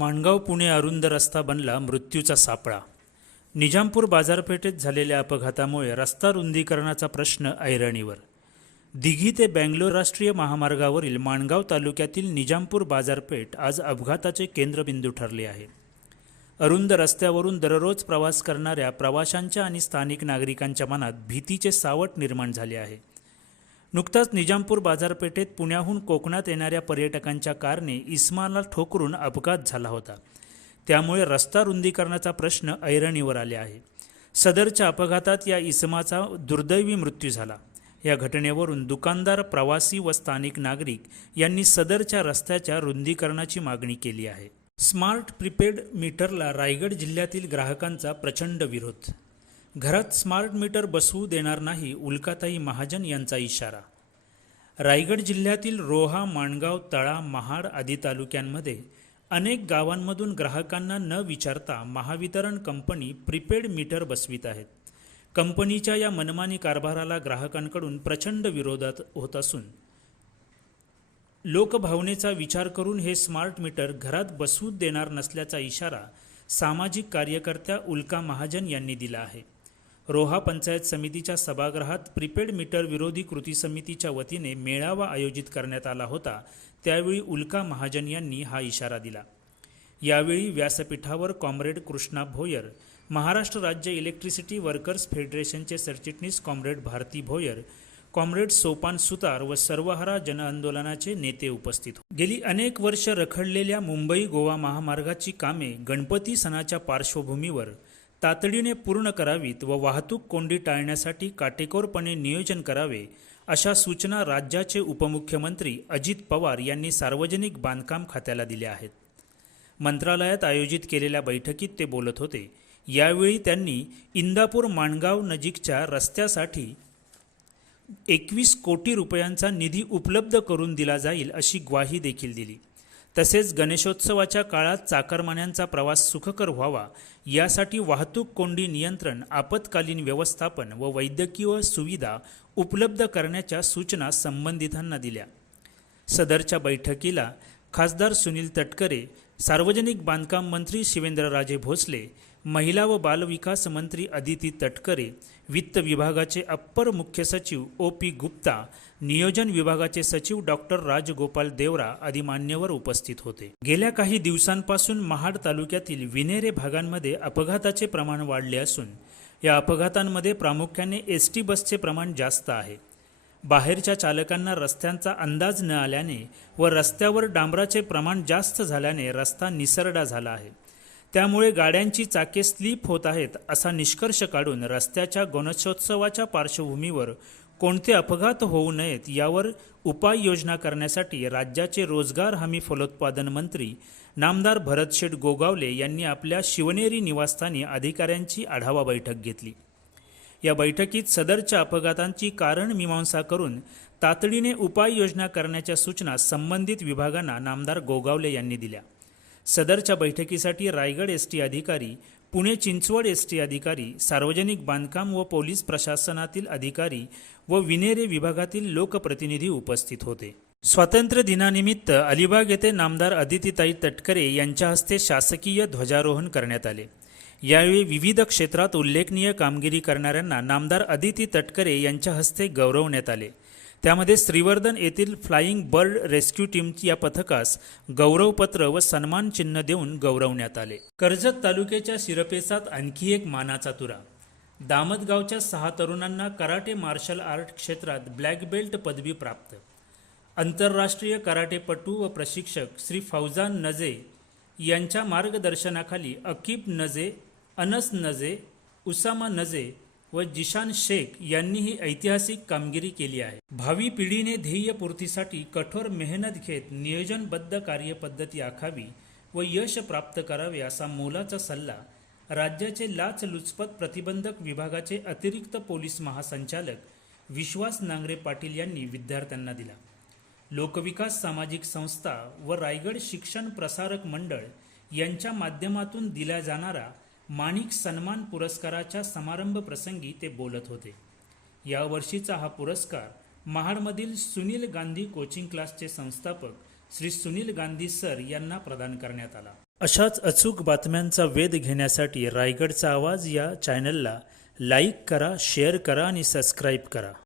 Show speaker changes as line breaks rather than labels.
माणगाव पुणे अरुंद रस्ता बनला मृत्यूचा सापळा. निजामपूर बाजारपेठेत झालेल्या अपघातामुळे रस्ता रुंदीकरणाचा प्रश्न ऐरणीवर. दिघी ते बँगलोर राष्ट्रीय महामार्गावरील माणगाव तालुक्यातील निजामपूर बाजारपेठ आज अपघाताचे केंद्रबिंदू ठरले आहे. अरुंद रस्त्यावरून दररोज प्रवास करणाऱ्या प्रवाशांच्या आणि स्थानिक नागरिकांच्या मनात भीतीचे सावट निर्माण झाले आहे. नुकताच निजामपूर बाजारपेठेत पुण्याहून कोकणात येणाऱ्या पर्यटकांच्या कारने इस्माला ठोकरून अपघात झाला होता. त्यामुळे रस्ता रुंदीकरणाचा प्रश्न ऐरणीवर आले आहे. सदरच्या अपघातात या इसमाचा दुर्दैवी मृत्यू झाला. या घटनेवरून दुकानदार प्रवासी व स्थानिक नागरिक यांनी सदरच्या रस्त्याच्या रुंदीकरणाची मागणी केली आहे. स्मार्ट प्रीपेड मीटरला रायगड जिल्ह्यातील ग्राहकांचा प्रचंड विरोध घरात स्मार्ट मीटर बसवू देणार नाही उल्काताई महाजन यांचा इशारा. रायगड जिल्ह्यातील रोहा माणगाव तळा महाड आदी तालुक्यांमध्ये अनेक गावांमधून ग्राहकांना न विचारता महावितरण कंपनी प्रीपेड मीटर बसवित आहेत. कंपनीच्या या मनमानी कारभाराला ग्राहकांकडून प्रचंड विरोधात होत असून लोकभावनेचा विचार करून हे स्मार्ट मीटर घरात बसवू देणार नसल्याचा इशारा सामाजिक कार्यकर्त्या उल्का महाजन यांनी दिला आहे. रोहा पंचायत समितीच्या सभागृहात प्रीपेड मीटर विरोधी कृती समितीच्या वतीने मेळावा आयोजित करण्यात आला होता त्यावेळी उल्का महाजन यांनी हा इशारा दिला यावेळी व्यासपीठावर कॉम्रेड कृष्णा भोयर महाराष्ट्र राज्य इलेक्ट्रिसिटी वर्कर्स फेडरेशनचे सरचिटणीस कॉम्रेड भारती भोयर कॉम्रेड सोपान सुतार व सर्वहारा जनआंदोलनाचे नेते उपस्थित होते. गेली अनेक वर्ष रखडलेल्या मुंबई गोवा महामार्गाची कामे गणपती सणाच्या पार्श्वभूमीवर तातडीने पूर्ण करावीत व वाहतूक कोंडी टाळण्यासाठी काटेकोरपणे नियोजन करावे अशा सूचना राज्याचे उपमुख्यमंत्री अजित पवार यांनी सार्वजनिक बांधकाम खात्याला दिल्या आहेत. मंत्रालयात आयोजित केलेल्या बैठकीत ते बोलत होते. यावेळी त्यांनी इंदापूर माणगाव नजीकच्या रस्त्यासाठी एकवीस कोटी रुपयांचा निधी उपलब्ध करून दिला जाईल अशी ग्वाही देखील दिली. तसेच गणेशोत्सवाच्या काळात चाकरमान्यांचा प्रवास सुखकर व्हावा यासाठी वाहतूक कोंडी नियंत्रण आपत्कालीन व्यवस्थापन व वैद्यकीय सुविधा उपलब्ध करण्याच्या सूचना संबंधितांना दिल्या. सदरच्या बैठकीला खासदार सुनील तटकरे सार्वजनिक बांधकाम मंत्री शिवेंद्रराजे भोसले महिला व बालविकास मंत्री अदिती तटकरे वित्त विभागाचे अप्पर मुख्य सचिव ओ पी गुप्ता नियोजन विभागाचे सचिव डॉक्टर राजगोपाल देवरा आदी मान्यवर उपस्थित होते. गेल्या काही दिवसांपासून महाड तालुक्यातील विनेरे भागांमध्ये अपघाताचे प्रमाण वाढले असून या अपघातांमध्ये प्रामुख्याने एस टी बसचे प्रमाण जास्त आहे. बाहेरच्या चालकांना रस्त्यांचा अंदाज न आल्याने व रस्त्यावर डांबराचे प्रमाण जास्त झाल्याने रस्ता निसरडा झाला आहे. त्यामुळे गाड्यांची चाके स्लीप होत आहेत असा निष्कर्ष काढून रस्त्याच्या गणेशोत्सवाच्या पार्श्वभूमीवर कोणते अपघात होऊ नयेत यावर उपाययोजना करण्यासाठी राज्याचे रोजगार हमी फलोत्पादन मंत्री नामदार भरतशेठ गोगावले यांनी आपल्या शिवनेरी निवासस्थानी अधिकाऱ्यांची आढावा बैठक घेतली. या बैठकीत सदरच्या अपघातांची कारण मीमांसा करून तातडीने उपाययोजना करण्याच्या सूचना संबंधित विभागांना नामदार गोगावले यांनी दिल्या. सदरच्या बैठकीसाठी रायगड एस टी अधिकारी पुणे चिंचवड एस टी अधिकारी सार्वजनिक बांधकाम व पोलीस प्रशासनातील अधिकारी व विनेरे विभागातील लोकप्रतिनिधी उपस्थित होते. स्वातंत्र्य दिनानिमित्त अलिबाग येथे नामदार अदितीताई तटकरे यांच्या हस्ते शासकीय ध्वजारोहण करण्यात आले. यावेळी विविध क्षेत्रात उल्लेखनीय कामगिरी करणाऱ्यांना नामदार अदिती तटकरे यांच्या हस्ते गौरवण्यात आले. त्यामध्ये श्रीवर्धन येथील फ्लाईंग बर्ड रेस्क्यू टीमच्या या पथकास गौरवपत्र व सन्मान चिन्ह देऊन गौरवण्यात आले. कर्जत तालुक्याच्या शिरपेसात आणखी एक मानाचा तुरा. दामतगावच्या सहा तरुणांना कराटे मार्शल आर्ट क्षेत्रात ब्लॅक बेल्ट पदवी प्राप्त. आंतरराष्ट्रीय कराटेपटू व प्रशिक्षक श्री फौजान नजे यांच्या मार्गदर्शनाखाली अकीब नजे अनस नजे उसामा नजे व जिशान शेख यांनी ही ऐतिहासिक कामगिरी केली आहे. भावी पिढीने ध्येयपूर्तीसाठी कठोर मेहनत घेत नियोजनबद्ध कार्यपद्धती आखावी व यश प्राप्त करावे असा मोलाचा सल्ला राज्याचे लाचलुचपत प्रतिबंधक विभागाचे अतिरिक्त पोलीस महासंचालक विश्वास नांगरे पाटील यांनी विद्यार्थ्यांना दिला. लोकविकास सामाजिक संस्था व रायगड शिक्षण प्रसारक मंडळ यांच्या माध्यमातून दिला जाणारा माणिक सन्मान पुरस्काराच्या समारंभ प्रसंगी ते बोलत होते. यावर्षीचा हा पुरस्कार महाडमधील सुनील गांधी कोचिंग क्लासचे संस्थापक श्री सुनील गांधी सर यांना प्रदान करण्यात आला. अशाच अचूक बातम्यांचा वेध घेण्यासाठी रायगडचा आवाज या चॅनलला लाईक करा शेअर करा आणि सबस्क्राईब करा.